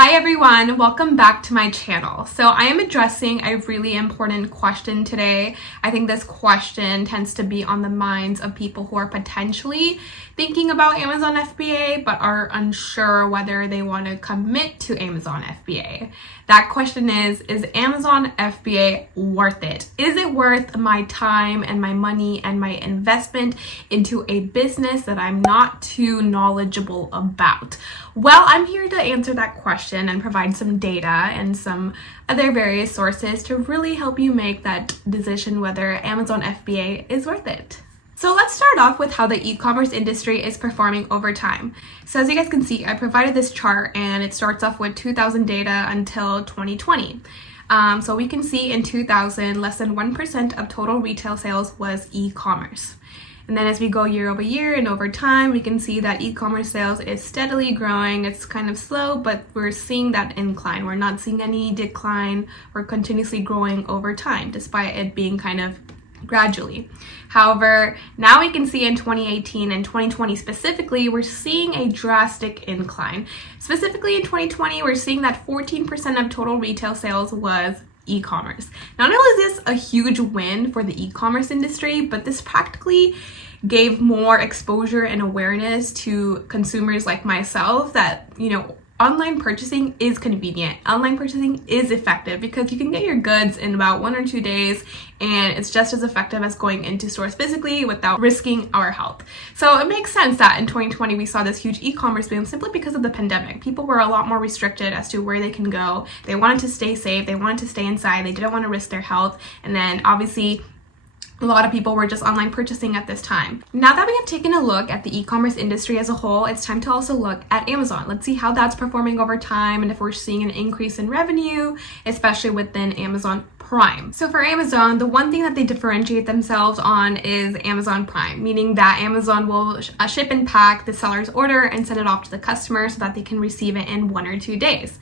Hi everyone, welcome back to my channel. So I am addressing a really important question today. I think this question tends to be on the minds of people who are potentially thinking about Amazon FBA but are unsure whether they want to commit to Amazon FBA. That question is Amazon FBA worth it? Is it worth my time and my money and my investment into a business that I'm not too knowledgeable about? Well, I'm here to answer that question and provide some data and some other various sources to really help you make that decision whether Amazon FBA is worth it. So let's start off with how the e-commerce industry is performing over time. So as you guys can see, I provided this chart and it starts off with 2000 data until 2020. So we can see in 2000, less than 1% of total retail sales was e-commerce. And then as we go year over year and over time, we can see that e-commerce sales is steadily growing. It's kind of slow, but we're seeing that incline. We're not seeing any decline. We're continuously growing over time, despite it being kind of gradually. However, now we can see in 2018 and 2020 specifically, we're seeing a drastic incline. Specifically in 2020, we're seeing that 14% of total retail sales was e-commerce. Not only is this a huge win for the e-commerce industry, but this practically gave more exposure and awareness to consumers like myself that, online purchasing is convenient. Online purchasing is effective because you can get your goods in about 1 or 2 days, and it's just as effective as going into stores physically without risking our health. So it makes sense that in 2020 we saw this huge e-commerce boom simply because of the pandemic. People were a lot more restricted as to where they can go. They wanted to stay safe. They wanted to stay inside. They didn't want to risk their health. And then obviously a lot of people were just online purchasing at this time. Now that we have taken a look at the e-commerce industry as a whole, it's time to also look at Amazon. Let's see how that's performing over time and if we're seeing an increase in revenue, especially within Amazon Prime. So for Amazon, the one thing that they differentiate themselves on is Amazon Prime, meaning that Amazon will ship and pack the seller's order and send it off to the customer so that they can receive it in 1 or 2 days.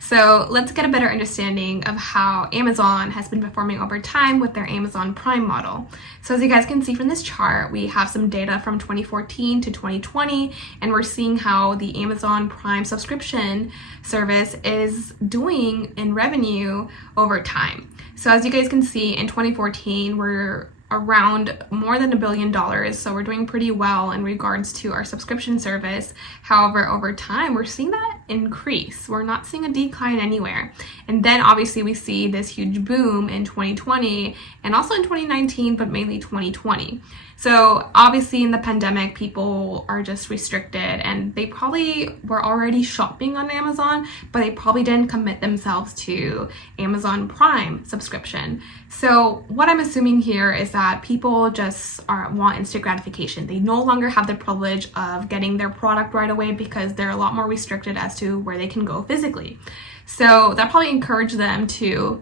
So let's get a better understanding of how Amazon has been performing over time with their Amazon Prime model. So as you guys can see from this chart, we have some data from 2014 to 2020, and we're seeing how the Amazon Prime subscription service is doing in revenue over time. So as you guys can see, in 2014, we're around more than $1 billion. So we're doing pretty well in regards to our subscription service. However, over time, we're seeing that increase. We're not seeing a decline anywhere. And then obviously we see this huge boom in 2020 and also in 2019, but mainly 2020. So obviously in the pandemic, people are just restricted and they probably were already shopping on Amazon, but they probably didn't commit themselves to Amazon Prime subscription. So what I'm assuming here is that people just want instant gratification. They no longer have the privilege of getting their product right away because they're a lot more restricted as to where they can go physically. So that probably encouraged them to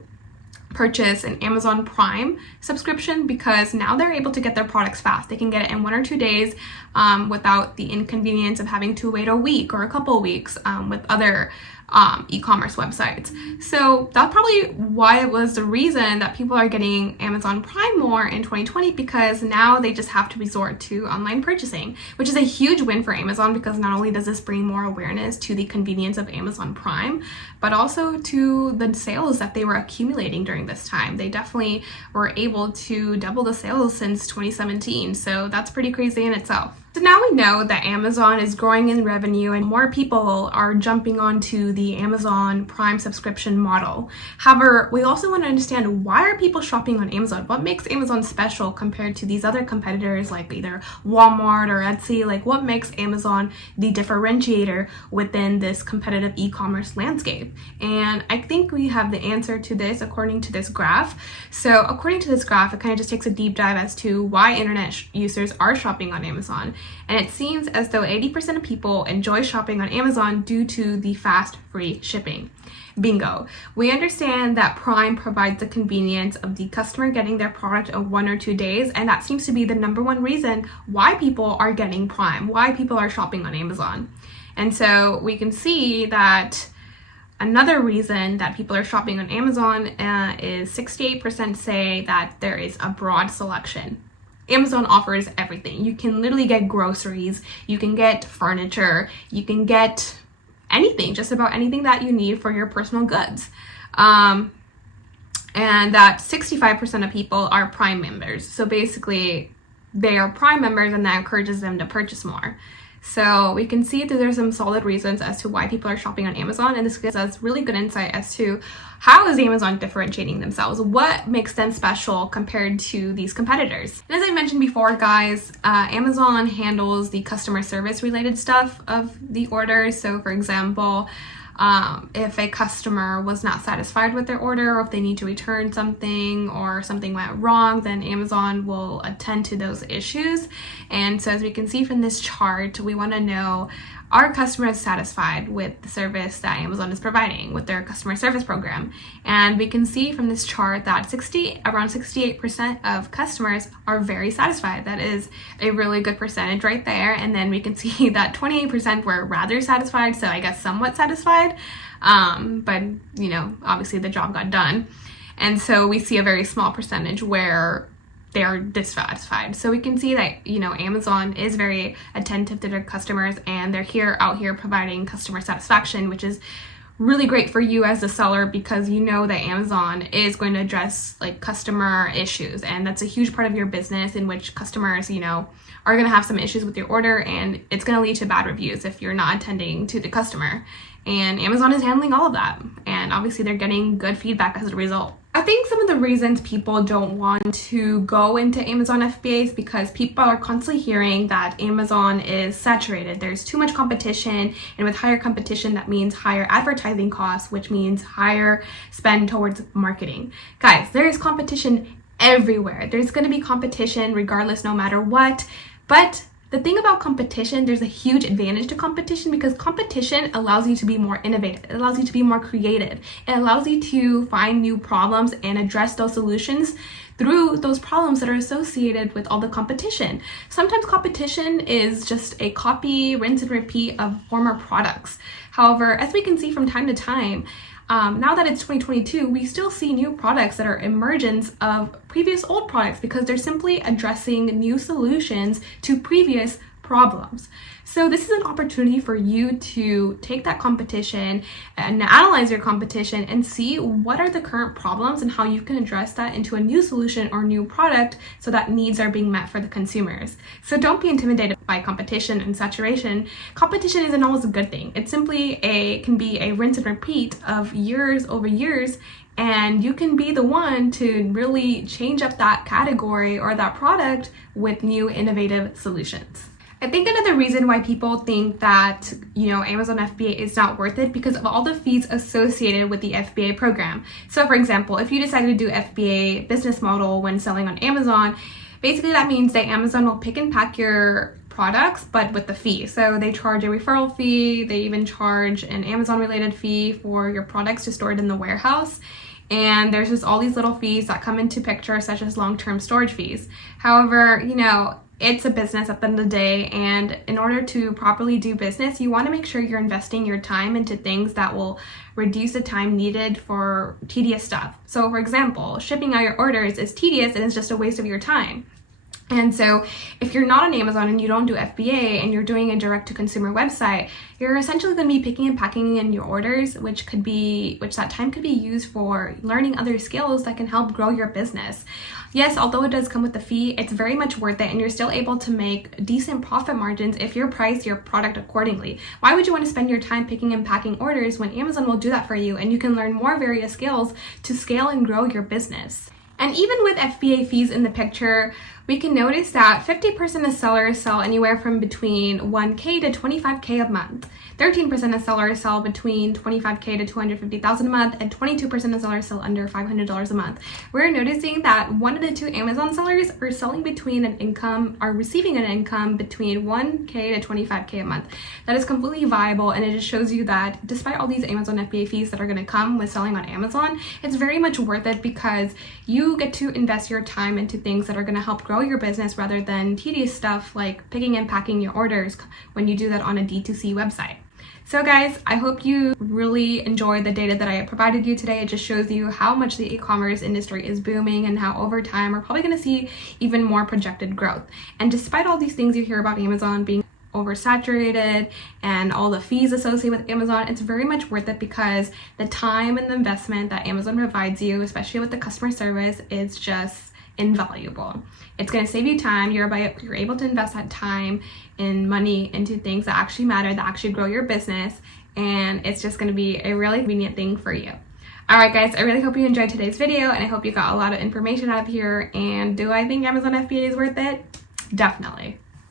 purchase an Amazon Prime subscription because now they're able to get their products fast. They can get it in 1 or 2 days without the inconvenience of having to wait a week or a couple of weeks with other e-commerce websites. So that's probably why it was the reason that people are getting Amazon Prime more in 2020, because now they just have to resort to online purchasing, which is a huge win for Amazon because not only does this bring more awareness to the convenience of Amazon Prime, but also to the sales that they were accumulating during this time. They definitely were able to double the sales since 2017. So that's pretty crazy in itself. So now we know that Amazon is growing in revenue and more people are jumping onto the Amazon Prime subscription model. However, we also want to understand, why are people shopping on Amazon? What makes Amazon special compared to these other competitors like either Walmart or Etsy? Like, what makes Amazon the differentiator within this competitive e-commerce landscape? And I think we have the answer to this according to this graph. So according to this graph, it kind of just takes a deep dive as to why internet users are shopping on Amazon. And it seems as though 80% of people enjoy shopping on Amazon due to the fast, free shipping. Bingo. We understand that Prime provides the convenience of the customer getting their product in 1 or 2 days, and that seems to be the number one reason why people are getting Prime, why people are shopping on Amazon. And so we can see that another reason that people are shopping on Amazon is 68% say that there is a broad selection. Amazon offers everything. You can literally get groceries, you can get furniture, you can get anything, just about anything that you need for your personal goods. And that 65% of people are Prime members. So basically, they are Prime members, and that encourages them to purchase more. So we can see that there's some solid reasons as to why people are shopping on Amazon, and this gives us really good insight as to how is Amazon differentiating themselves? What makes them special compared to these competitors? And as I mentioned before, guys, Amazon handles the customer service related stuff of the orders. So for example, if a customer was not satisfied with their order, or if they need to return something or something went wrong, then Amazon will attend to those issues. And so as we can see from this chart, we want to know, are customers satisfied with the service that Amazon is providing with their customer service program? And we can see from this chart that around 68% of customers are very satisfied. That is a really good percentage right there. And then we can see that 28% were rather satisfied, so I guess somewhat satisfied. But you know, obviously the job got done. And so we see a very small percentage where they are dissatisfied. So we can see that, you know, Amazon is very attentive to their customers, and they're out here providing customer satisfaction, which is really great for you as a seller, because you know that Amazon is going to address like customer issues, and that's a huge part of your business in which customers, you know, are going to have some issues with your order, and it's going to lead to bad reviews if you're not attending to the customer. And Amazon is handling all of that, and obviously they're getting good feedback as a result. I think some of the reasons people don't want to go into Amazon FBA is because people are constantly hearing that Amazon is saturated. There's too much competition, and with higher competition, that means higher advertising costs, which means higher spend towards marketing. Guys, there is competition everywhere. There's going to be competition regardless, no matter what. But the thing about competition, there's a huge advantage to competition, because competition allows you to be more innovative. It allows you to be more creative. It allows you to find new problems and address those solutions through those problems that are associated with all the competition. Sometimes competition is just a copy, rinse and repeat of former products. However, as we can see from time to time, now that it's 2022, we still see new products that are emergence of previous old products, because they're simply addressing new solutions to previous problems. So this is an opportunity for you to take that competition and analyze your competition and see what are the current problems and how you can address that into a new solution or new product so that needs are being met for the consumers. So don't be intimidated by competition and saturation. Competition isn't always a good thing. It simply can be a rinse and repeat of years over years, and you can be the one to really change up that category or that product with new innovative solutions. I think another reason why people think that, you know, Amazon FBA is not worth it because of all the fees associated with the FBA program. So for example, if you decided to do FBA business model when selling on Amazon, basically that means that Amazon will pick and pack your products, but with the fee. So they charge a referral fee, they even charge an Amazon related fee for your products to store it in the warehouse. And there's just all these little fees that come into picture, such as long-term storage fees. However, you know, it's a business at the end of the day, and in order to properly do business, you want to make sure you're investing your time into things that will reduce the time needed for tedious stuff. So for example, shipping out your orders is tedious and it's just a waste of your time. And so if you're not on Amazon and you don't do FBA and you're doing a direct-to-consumer website, you're essentially going to be picking and packing in your orders, which that time could be used for learning other skills that can help grow your business. Yes, although it does come with a fee, it's very much worth it, and you're still able to make decent profit margins if you price your product accordingly. Why would you want to spend your time picking and packing orders when Amazon will do that for you, and you can learn more various skills to scale and grow your business? And even with FBA fees in the picture, we can notice that 50% of sellers sell anywhere from between $1K to $25K a month. 13% of sellers sell between $25K to $250,000 a month, and 22% of sellers sell under $500 a month. We're noticing that 1 of the 2 Amazon sellers are receiving an income between $1K to $25K a month. That is completely viable, and it just shows you that despite all these Amazon FBA fees that are going to come with selling on Amazon, it's very much worth it because you get to invest your time into things that are going to help grow your business rather than tedious stuff like picking and packing your orders when you do that on a D2C website. So guys, I hope you really enjoyed the data that I provided you today. It just shows you how much the e-commerce industry is booming and how over time we're probably going to see even more projected growth. And despite all these things you hear about Amazon being oversaturated and all the fees associated with Amazon, it's very much worth it because the time and the investment that Amazon provides you, especially with the customer service, is just invaluable. It's going to save you time. You're able to invest that time and money into things that actually matter, that actually grow your business, and it's just going to be a really convenient thing for you. Alright guys, I really hope you enjoyed today's video, and I hope you got a lot of information out of here. And do I think Amazon FBA is worth it? Definitely.